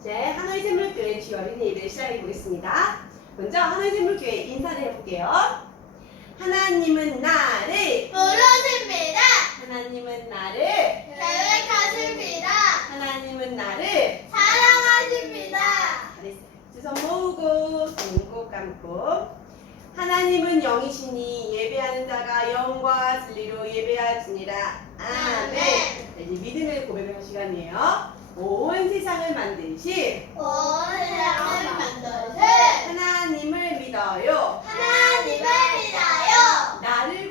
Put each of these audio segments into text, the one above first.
이제 하나의 생물교회 주 어린이를 시작해 보겠습니다. 먼저 하나의 생물교회 인사를 해볼게요. 하나님은 나를 부르십니다. 하나님은 나를 계획하십니다. 하나님은 나를 사랑하십니다. 주선 모으고 눈꼭 감고 하나님은 영이시니 예배하는 자가 영과 진리로 예배하시니라. 아멘. 네. 이제 믿음의 고백하는 시간이에요. 온 세상을 만드시 온 세상을 만드신 하나님을 믿어요. 하나님을 믿어요. 나를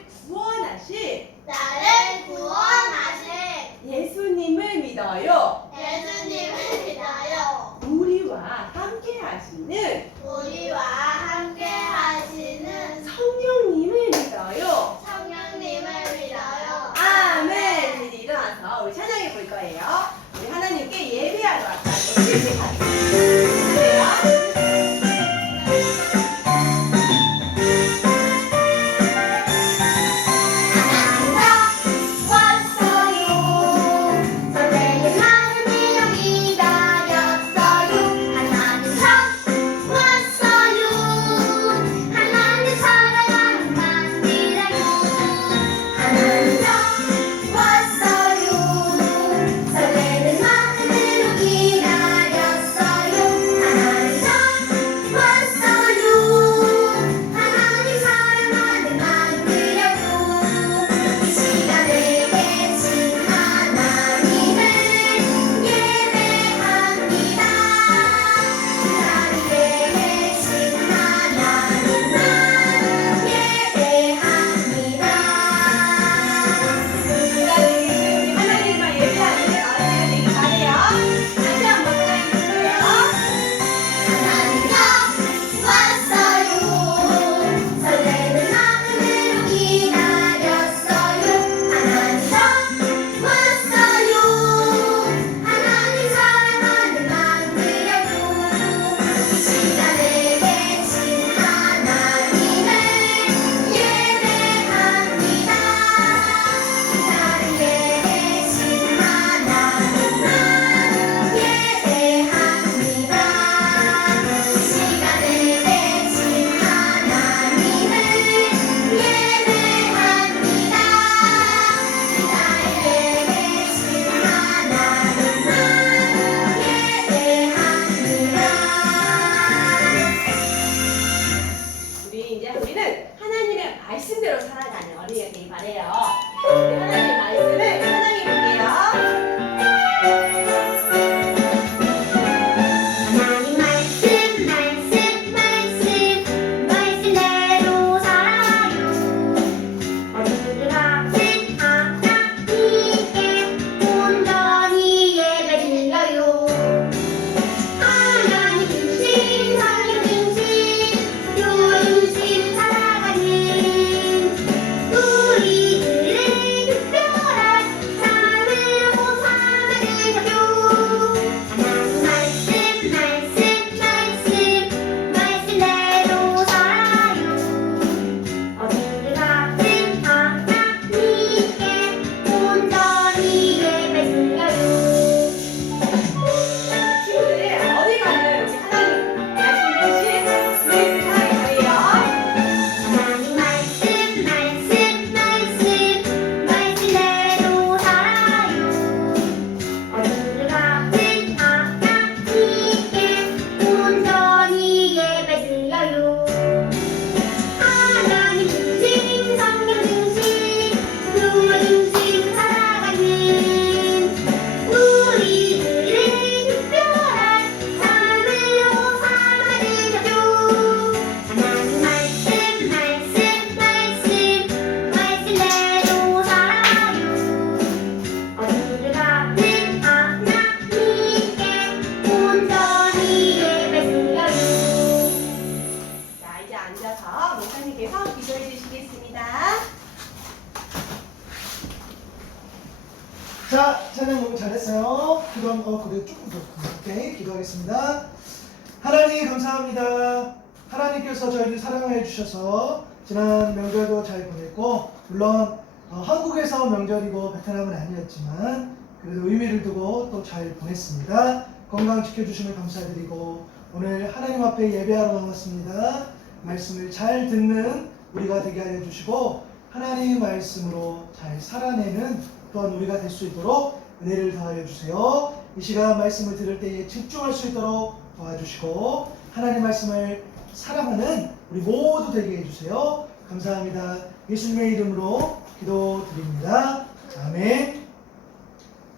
주셔서 지난 명절도 잘 보냈고 물론 어, 한국에서 명절이고 베트남은 아니었지만 그래도 의미를 두고 또 잘 보냈습니다. 건강 지켜주심을 감사드리고 오늘 하나님 앞에 예배하러 나왔습니다. 말씀을 잘 듣는 우리가 되게 알려주시고 하나님 말씀으로 잘 살아내는 또한 우리가 될 수 있도록 은혜를 더하여 주세요. 이 시간 말씀을 들을 때에 집중할 수 있도록 도와주시고 하나님 말씀을 사랑하는 우리 모두 되게 해주세요. 감사합니다. 예수님의 이름으로 기도드립니다. 아멘.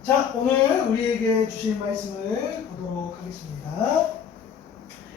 자, 오늘 우리에게 주신 말씀을 보도록 하겠습니다.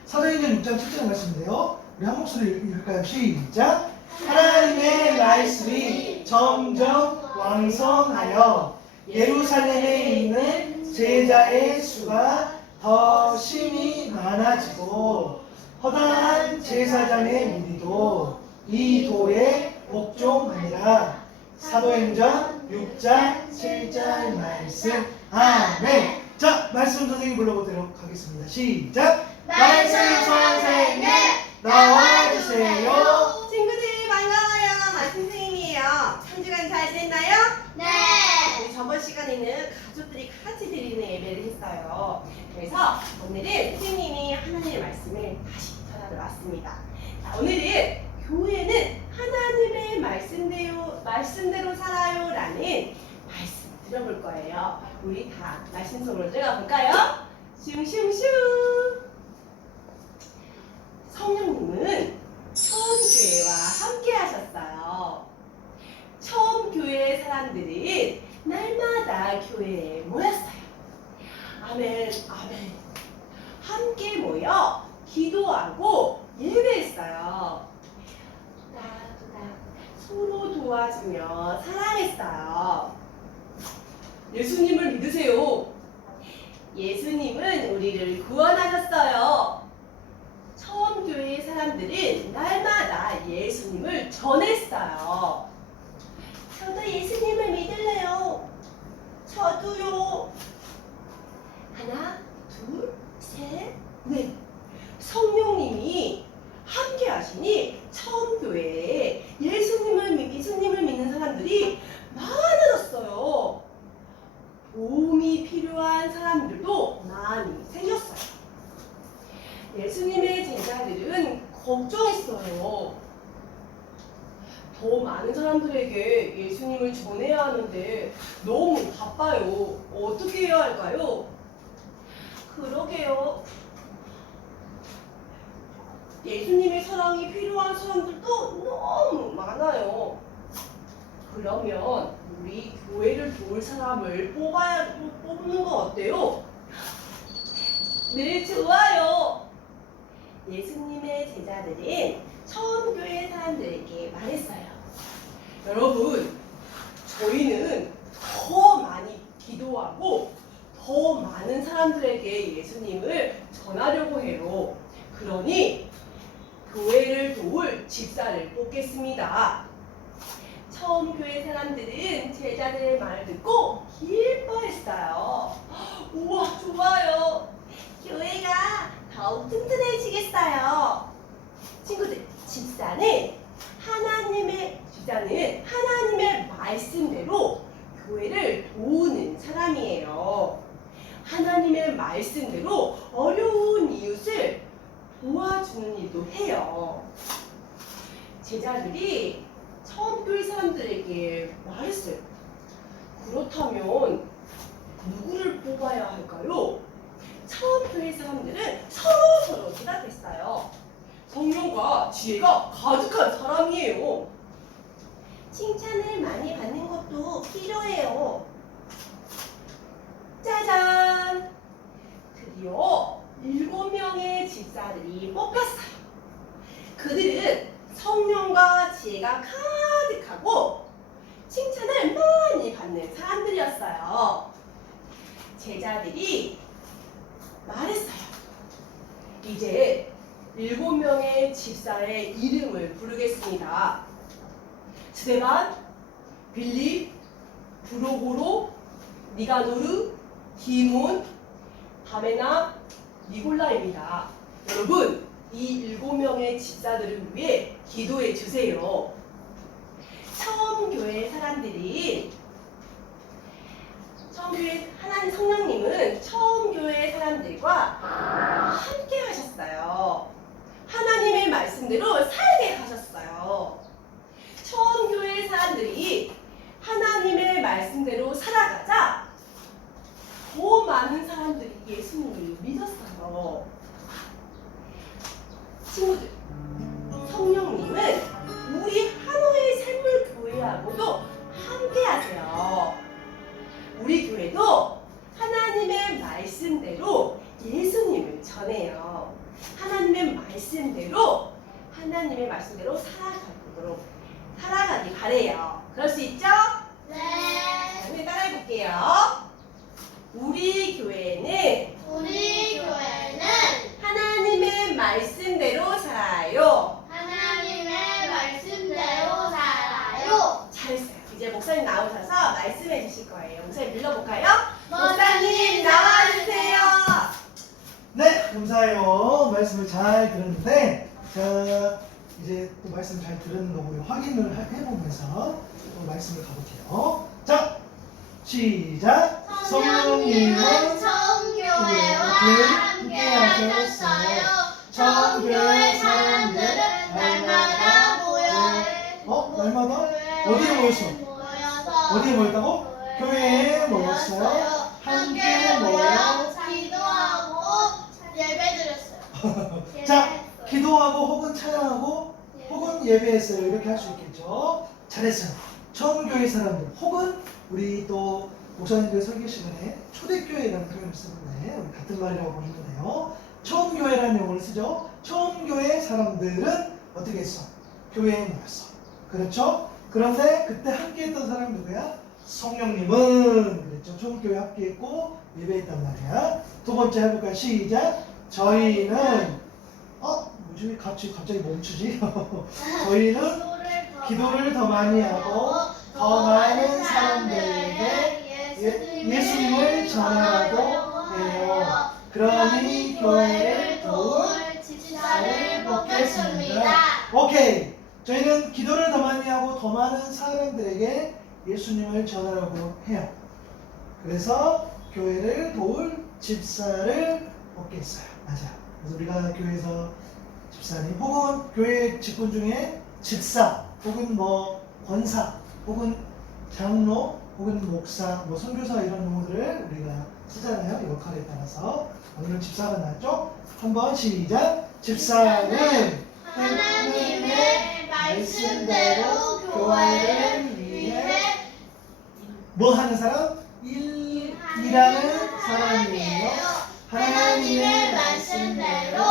사도행전 6장 7절 말씀인데요. 우리 한 목소리 읽을까요? 시작. 하나님의 말씀이 점점 왕성하여 예루살렘에 있는 제자의 수가 더 심히 많아지고 허다한 제사장의 무리도 이 도에 복종하니라. 사도행전 6장 7절 말씀. 아멘. 자, 말씀 선생님 불러보도록 하겠습니다. 시작. 말씀 선생님 나와주세요. 친구들 반가워요. 말씀 선생님이에요. 한 주간 잘 지냈나요? 네 우리 저번 시간에는 가족들이 같이 드리는 예배를 했어요. 그래서 오늘은 선생님이 하나님의 말씀을 다시 전하러 왔습니다. 자, 오늘은 교회는 하나님의 말씀대로, 말씀대로 살아요 라는 말씀 들어볼 거예요. 우리 다 말씀 속으로 들어가 볼까요? 슝슝슝! 성령님은 처음 교회와 함께 하셨어요. 처음 교회 사람들은 날마다 교회에 모였어요. 아멘, 아멘. 함께 모여 기도하고 예배했어요. 또닥또닥 서로 도와주며 사랑했어요. 예수님을 믿으세요. 예수님은 우리를 구원하셨어요. 처음 교회 사람들은 날마다 예수님을 전했어요. 저도 예수님을 믿을래요. 저도요. 하나, 둘, 셋, 넷. 성령님이 함께 하시니 처음 교회에 예수님을, 믿- 예수님을 믿는 사람들이 많아졌어요. 도움이 필요한 사람들도 많이 생겼어요. 예수님의 제자들은 걱정했어요. 더 많은 사람들에게 예수님을 전해야 하는데 너무 바빠요. 어떻게 해야 할까요? 그러게요. 예수님의 사랑이 필요한 사람들도 너무 많아요. 그러면 우리 교회를 도울 사람을 뽑아야 뽑는 거 어때요? 네, 좋아요. 예수님의 제자들은 처음 교회 사람들에게 말했어요. 여러분, 저희는 더 많은 사람들에게 예수님을 전하려고 해요. 그러니 교회를 도울 집사를 뽑겠습니다. 처음 교회 사람들은 제자들의 말을 듣고 기뻐했어요. 우와, 좋아요. 교회가 더욱 튼튼해지겠어요. 친구들, 집사는 하나님의 집사는 하나님의 말씀대로 교회를 도우는 사람이에요. 하나님의 말씀대로 어려운 이웃을 도와주는 일도 해요. 제자들이 처음 교회 사람들에게 말했어요. 그렇다면 누구를 뽑아야 할까요? 처음 교회 사람들은 서로 서로 대답했어요. 성령과 지혜가 가득한 사람이에요. 칭찬을 많이 받는 것도 필요해요. 짜잔! 드디어 일곱 명의 집사들이 뽑혔어요. 그들은 성령과 지혜가 가득하고 칭찬을 많이 받는 사람들이었어요. 제자들이 말했어요. 이제 일곱 명의 집사의 이름을 부르겠습니다. 스데반, 빌립, 브로고로, 니가노르, 디몬, 바메나 니골라입니다. 여러분 이 일곱 명의 집사들을 위해 기도해 주세요. 처음 교회 사람들이 처음 교회 하나님 성령님은 처음 교회 사람들과 함께 하셨어요. 하나님의 말씀대로 살게 하셨어요. 처음 교회 사람들이 하나님의 말씀대로 살아가자 거예요. 목사님 불러볼까요? 목사님 나와주세요. 네, 감사해요. 말씀을 잘 들었는데, 자, 이제 또 말씀 잘 들은 거 우리 확인을 하- 해보면서 또 말씀을 가볼게요. 자, 시작. 성령님은 청교회와 함께 하셨어요. 청교회 사람들은 날마다 모여 어? 날마다? 어디에 모였어? 모여서 어디에 모였다고? 교회에 모였어요. 함께 모여. 기도하고 예배드렸어요. 자, 기도하고 혹은 찬양하고 혹은 예배했어요. 이렇게 할 수 있겠죠. 잘했어요. 처음 교회 사람들 혹은 우리 또 목사님들 설교 시간에 초대교회라는 표현을 쓰는데 우리 같은 말이라고 보시는데요. 처음 교회라는 용어를 쓰죠. 처음 교회 사람들은 어떻게 했어? 교회에 모였어. 그렇죠? 그런데 그때 함께 했던 사람 누구야? 성령님은 그랬죠. 처음 교회 함께했고 예배했단 말이야. 두 번째 해볼까요? 시작. 저희는 어 뭐지? 같이 갑자기 멈추지? 저희는 기도를 더 많이 하고 더 많은 사람들에게 예- 예수님을 전하라고 해요. 그러니 교회를 도울 집사를 뽑겠습니다. 오케이. 저희는 기도를 더 많이 하고 더 많은 사람들에게 예수님을 전하라고 해요. 그래서 교회를 도울 집사를 뽑겠어요. 맞아. 그래서 우리가 교회에서 집사님 혹은 교회 직분 중에 집사 혹은 뭐 권사 혹은 장로 혹은 목사 뭐 선교사 이런 용어들을 우리가 쓰잖아요. 역할에 따라서 오늘은 집사가 나왔죠? 한번 시작. 집사는 하나님의 말씀대로 교회를 뭐 하는 사람? 일, 일하는 사람이에요. 하나님의 말씀대로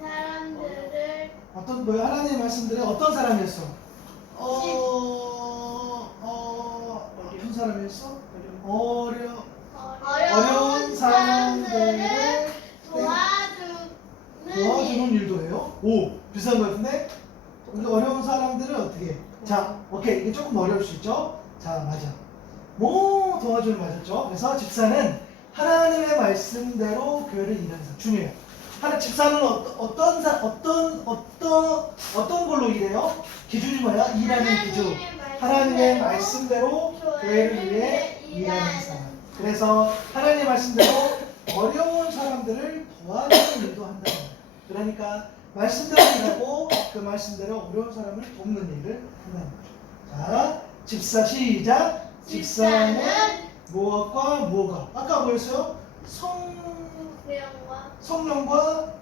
사람들을 어떤 뭐야? 하나님의 말씀들은 어떤 사람이었어? 어, 어, 어떤 사람이었어? 어려, 어려운 사람들을 도와주는 도와주는 일도 해요. 오, 비슷한 것 같은데? 근데 어려운 사람들은 어떻게? 해? 자, 오케이. 이게 조금 어려울 수 있죠? 자, 맞아. 뭐 도와주는 맞았죠? 그래서 집사는 하나님의 말씀대로 교회를 일하는 사람. 중요해요. 하나 집사는 어떤 어떤 사, 어떤 어떤 어떤 걸로 일해요? 기준이 뭐야? 일하는 기준. 하나님의 말씀대로 교회를 위해 일하는 사람. 그래서 하나님의 말씀대로 어려운 사람들을 도와주는 일도 한다는 거예요. 그러니까 말씀대로 일하고 그 말씀대로 어려운 사람을 돕는 일을 한다는 거죠. 자, 집사 시작. 집사는 무엇과 무엇과 아까 뭐였어요? 성 명과 성령과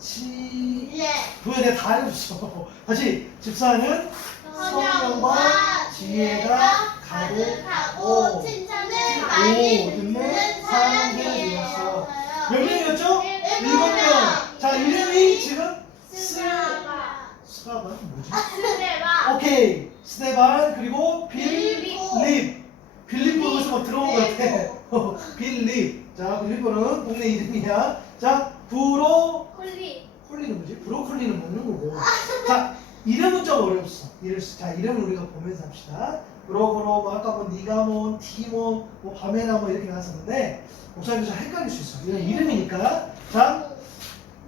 지 예 도에 내가 다 알려줬어. 다시 집사는 성령과 지혜가 가득하고 칭찬을 오, 많이 듣는 사람들이었어. 몇 명이었죠? 일곱 명. 자 이름이 지금 스 스테바 스가반 뭐지? 스테바 오케이 스테반 그리고. 빌립 빌립보에서 뭐 들어온 것 같아. 빌립. 자 빌립보는 동네 이름이야. 자 부로 콜리 콜리는 뭐지? 브로콜리는 먹는 거고. 자, 이름은 좀 어렵어. 이름, 자, 이름을 우리가 보면서 합시다. 브로그로, 뭐 아까 뭐 니가몬, 티몬, 뭐 바메나 뭐 이렇게 나왔었는데, 목사님도 잘 헷갈릴 수 있어. 이런 이름이니까. 자,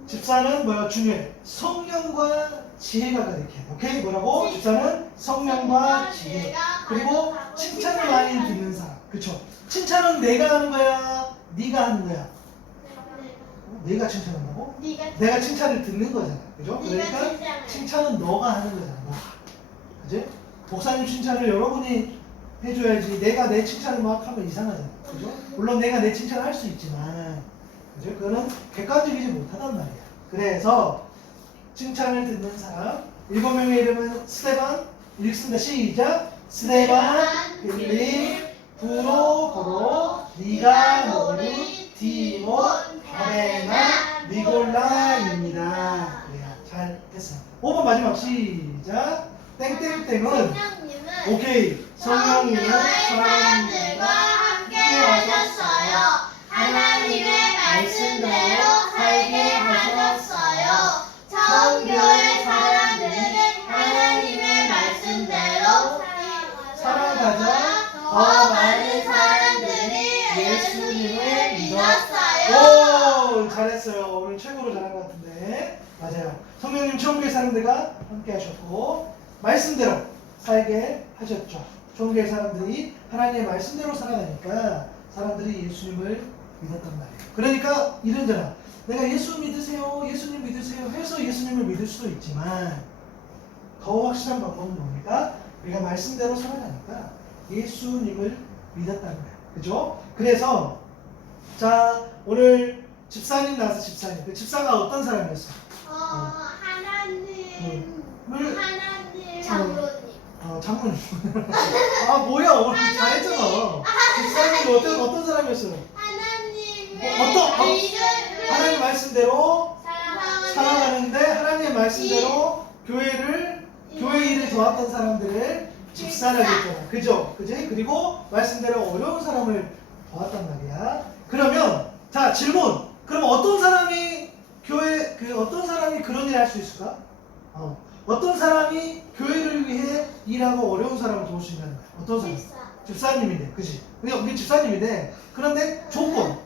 집사는 뭐야? 중요해. 성령과 지혜가 가득해. 오케이? 뭐라고? 집사는 성령과 지혜. 그리고 칭찬을 많이 듣는 사람. 그쵸? 칭찬은 내가 하는 거야? 네가 하는 거야? 어? 내가 칭찬한다고? 네가 내가 칭찬을 듣는 거잖아. 그죠? 그러니까 칭찬은 너가 하는 거잖아. 너가. 그지? 목사님 칭찬을 여러분이 해줘야지. 내가 내 칭찬을 막 하면 이상하잖아. 그죠? 물론 내가 내 칭찬을 할 수 있지만, 그죠? 그거는 객관적이지 못하단 말이야. 그래서 칭찬을 듣는 사람, 일곱 명의 이름은 스테반, 읽습니다. 시작. 스테반, 빌립, 부로, 고로, 니가노리, 디몬, 바레나, 니골라입니다. 그래요. 잘 됐어요. 5번 마지막 시작. 땡땡땡은 오케이. 성령님은 사람들과 함께 하셨어요. 하나님의 말씀대로 살게 하셨어요. 처음 교회 사람들은 하나님의 말씀대로 살아가자. 더 많은 사람들이 예수님을 믿었어요. 오 잘했어요. 오늘 최고로 잘한 것 같은데 맞아요. 성령님 처음 교회 사람들과 함께 하셨고 말씀대로 살게 하셨죠. 교회 사람들이 하나님의 말씀대로 살아가니까 사람들이 예수님을 믿었단 말이에요. 그러니까 이런저런 내가 예수 믿으세요, 예수님 믿으세요 해서 예수님을 믿을 수도 있지만 더 확실한 방법은 뭡니까? 우리가 말씀대로 살아가니까 예수님을 믿었다는 거예요. 그죠? 그래서 자 오늘 집사님 나와서 집사님 그 집사가 어떤 사람이었어? 어, 하나님, 물 하나님, 장로님. 어 장모님 아 뭐야 오늘 잘했잖아 집사님이 어떤 어떤 사람이었어요? 어떤- 어- 하나님 말씀대로 사랑하는 살아가는데 하나님의 말씀대로 교회를 교회 일을 도왔던 사람들을 집사라고 했잖아. 그죠? 그지? 그리고 말씀대로 어려운 사람을 도왔단 말이야. 그러면 자 질문. 그럼 어떤 사람이 교회 그 어떤 사람이 그런 일을 할 수 있을까? 어. 어떤 사람이 교회를 위해 일하고 어려운 사람을 도울 수 있는 거야? 어떤 사람? 집사. 집사님인데, 그지? 우리 우리 집사님인데 그런데 조건.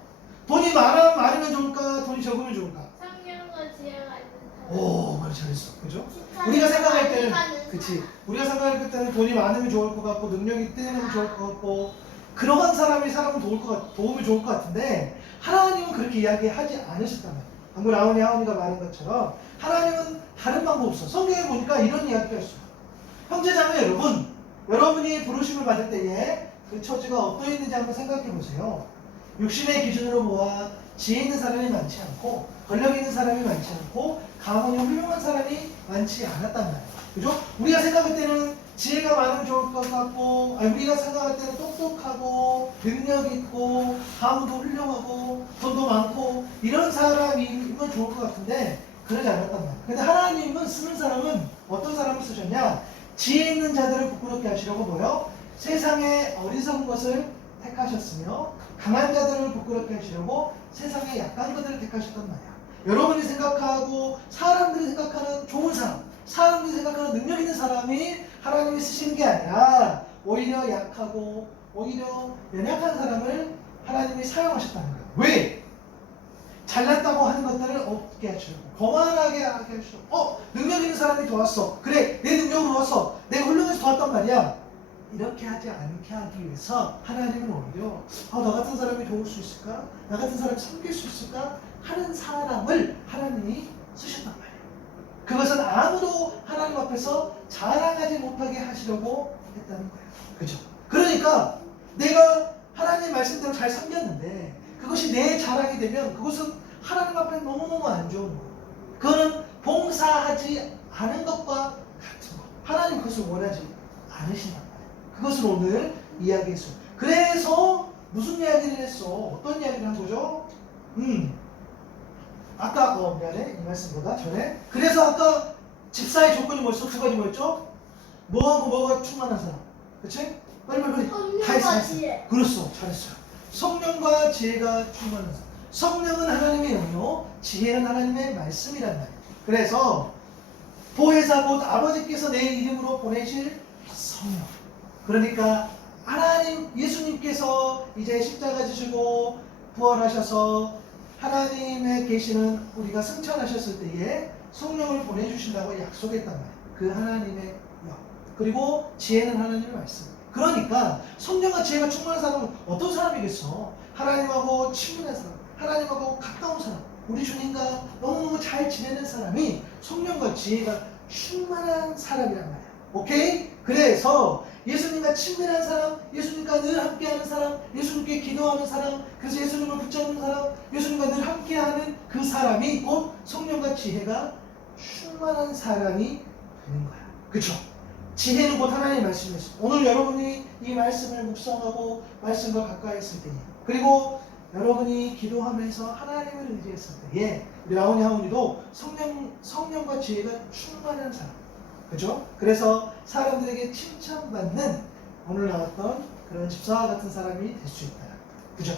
돈이 많아 많으면 좋을까? 돈이 적으면 좋을까? 성령과 지혜가 있는 사람. 오, 말 잘했어. 그죠? 우리가 생각할 때는 그치. 우리가 생각할 때는 돈이 많으면 좋을 것 같고 능력이 있으면 좋을 것 같고 그러한 사람이 사람을 도울 것 같, 도우면 좋을 것 같은데 하나님은 그렇게 이야기하지 않으셨단 말이에요 방금 라온이 하온이가 말한 것처럼 하나님은 다른 방법 없어 성경에 보니까 이런 이야기가 있어요 형제자매 여러분 여러분이 부르심을 받을 때에 그 처지가 어떠했는지 한번 생각해 보세요 육신의 기준으로 보아 지혜 있는 사람이 많지 않고 권력 있는 사람이 많지 않고 가문이 훌륭한 사람이 많지 않았단 말이에요. 그죠? 우리가 생각할 때는 지혜가 많으면 좋을 것 같고, 아니 우리가 생각할 때는 똑똑하고 능력 있고 가문도 훌륭하고 돈도 많고 이런 사람이면 좋을 것 같은데 그러지 않았단 말이에요. 근데 하나님은 쓰는 사람은 어떤 사람을 쓰셨냐? 지혜 있는 자들을 부끄럽게 하시려고 뭐요? 세상의 어리석은 것을 택하셨으며 강한 자들을 부끄럽게 하시려고 세상의 약한 것들을 택하셨단 말이야. 여러분이 생각하고 사람들이 생각하는 좋은 사람, 사람들이 생각하는 능력 있는 사람이 하나님이 쓰시는 게 아니라 오히려 약하고 오히려 연약한 사람을 하나님이 사용하셨다는 거예요. 왜? 잘났다고 하는 것들을 없게 하시려고 거만하게 하게 하시려고 어? 능력 있는 사람이 도왔어 그래 내 능력으로 도왔어 내가 훌륭해서 도왔단 말이야 이렇게 하지 않게 하기 위해서 하나님은 오히려 아, 나 같은 사람이 도울 수 있을까? 나 같은 사람이 섬길 수 있을까? 하는 사람을 하나님이 쓰셨단 말이에요. 그것은 아무도 하나님 앞에서 자랑하지 못하게 하시려고 했다는 거예요. 그죠? 그러니까 내가 하나님 말씀대로 잘 섬겼는데 그것이 내 자랑이 되면 그것은 하나님 앞에 너무너무 안 좋은 거예요. 그거는 봉사하지 않은 것과 같은 거. 하나님 그것을 원하지 말이에요. 그것을 오늘 이야기했어요. 그래서 무슨 이야기를 했어? 어떤 이야기를 한 거죠? 음. 아까 어 미안해 이 말씀보다 전에 그래서 아까 집사의 조건이 뭐였어? 두 가지 뭐였죠? 뭐하고 뭐가 충만한 사람 그치? 빨리 빨리 빨리 다 했어 다 성령과 했어 지혜. 그렇소 잘했어요 성령과 지혜가 충만한 사람 성령은 하나님의 영이요 지혜는 하나님의 말씀이란 말이에요 그래서 보혜사 곧 아버지께서 내 이름으로 보내실 성령 그러니까 하나님 예수님께서 이제 십자가 지시고 부활하셔서 하나님의 계시는 우리가 승천하셨을 때에 성령을 보내주신다고 약속했단 말이에요. 그 하나님의 영. 그리고 지혜는 하나님의 말씀. 그러니까 성령과 지혜가 충만한 사람은 어떤 사람이겠어? 하나님하고 친밀한 사람, 하나님하고 가까운 사람, 우리 주님과 너무너무 잘 지내는 사람이 성령과 지혜가 충만한 사람이란 말이야. 오케이? 그래서 예수님과 친밀한 사람, 예수님과 늘 함께하는 사람, 예수님께 기도하는 사람, 그래서 예수님을 붙잡는 사람, 예수님과 늘 함께하는 그 사람이 곧 성령과 지혜가 충만한 사람이 되는 거야. 그쵸? 지혜는 곧 하나님의 말씀이었어. 오늘 여러분이 이 말씀을 묵상하고 말씀과 가까이 있을 때에 그리고 여러분이 기도하면서 하나님을 의지했을 때에 우리 라온이 하온이도 성령, 성령과 지혜가 충만한 사람 그죠? 그래서 사람들에게 칭찬받는 오늘 나왔던 그런 집사와 같은 사람이 될 수 있다 그죠?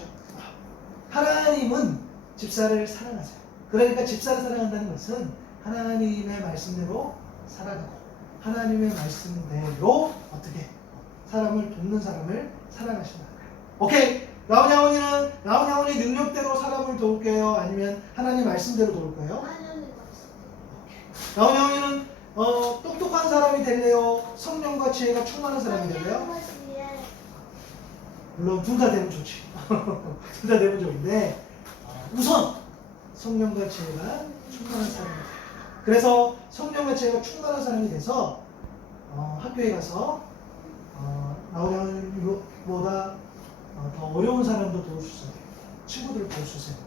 하나님은 집사를 사랑하세요 그러니까 집사를 사랑한다는 것은 하나님의 말씀대로 살아가고 하나님의 말씀대로 어떻게 사람을 돕는 사람을 사랑하신다 오케이 라온야원이는 라온야원이 능력대로 사람을 도울게요 아니면 하나님 말씀대로 도울 거예요? 하나님 말씀. 라온야원이는 어, 똑똑한 사람이 될래요? 성령과 지혜가 충만한 사람이 될래요? 물론 둘 다 되면 좋지 둘 다 되면 좋은데 어, 우선 성령과 지혜가 충만한 사람이 돼요 그래서 성령과 지혜가 충만한 사람이 돼서 어, 학교에 가서 어, 라온야원보다 어, 더 어려운 사람도 도울 수 있어요. 친구들을 도울 수 된다.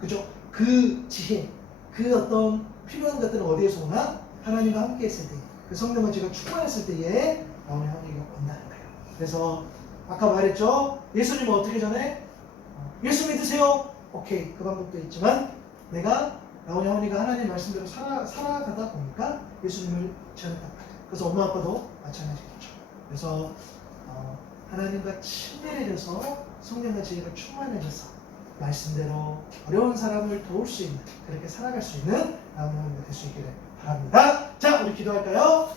그죠? 그 지혜, 그 어떤 필요한 것들은 어디에서 오나? 하나님과 함께 했을 때, 그 성령과 제가 충만했을 때에 나오는 하나님이 온다는 거예요. 그래서 아까 말했죠? 예수님은 어떻게 전해? 어, 예수 믿으세요? 오케이. 그 방법도 있지만 내가 나오니 하오니가 하나님 말씀대로 살아, 살아가다 보니까 예수님을 전했다. 그래서 엄마 아빠도 마찬가지겠죠. 그래서 어, 하나님과 친밀해져서 성령과 지혜가 충만해져서 말씀대로 어려운 사람을 도울 수 있는 그렇게 살아갈 수 있는 나무가 될 수 있기를 바 랍니다. 자, 우리 기도할까요?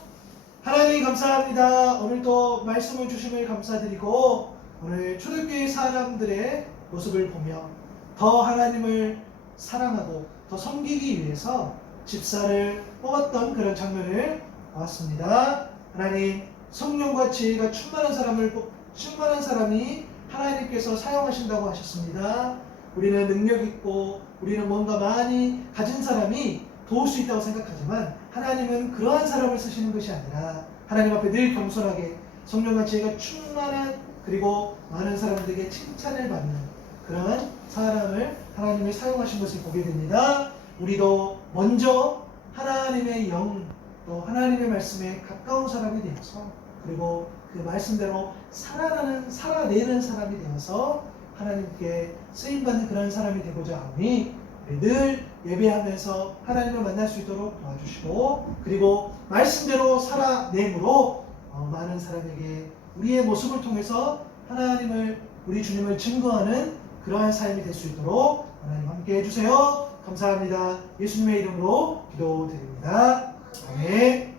하나님 감사합니다. 오늘도 말씀을 주심을 감사드리고 오늘 초대교회 사람들의 모습을 보며 더 하나님을 사랑하고 더 섬기기 위해서 집사를 뽑았던 그런 장면을 보았습니다. 하나님 성령과 지혜가 충만한 사람을 뽑- 충만한 사람이 하나님께서 사용하신다고 하셨습니다. 우리는 능력 있고 우리는 뭔가 많이 가진 사람이 도울 수 있다고 생각하지만 하나님은 그러한 사람을 쓰시는 것이 아니라 하나님 앞에 늘 겸손하게 성령과 지혜가 충만한 그리고 많은 사람들에게 칭찬을 받는 그러한 사람을 하나님이 사용하신 것을 보게 됩니다. 우리도 먼저 하나님의 영 또 하나님의 말씀에 가까운 사람이 되어서 그리고 그 말씀대로 살아가는 살아내는 사람이 되어서 하나님께 쓰임 받는 그런 사람이 되고자 하니 늘 예배하면서 하나님을 만날 수 있도록 도와주시고 그리고 말씀대로 살아내므로 어, 많은 사람에게 우리의 모습을 통해서 하나님을 우리 주님을 증거하는 그러한 삶이 될 수 있도록 하나님 함께 해주세요. 감사합니다. 예수님의 이름으로 기도드립니다. 아멘.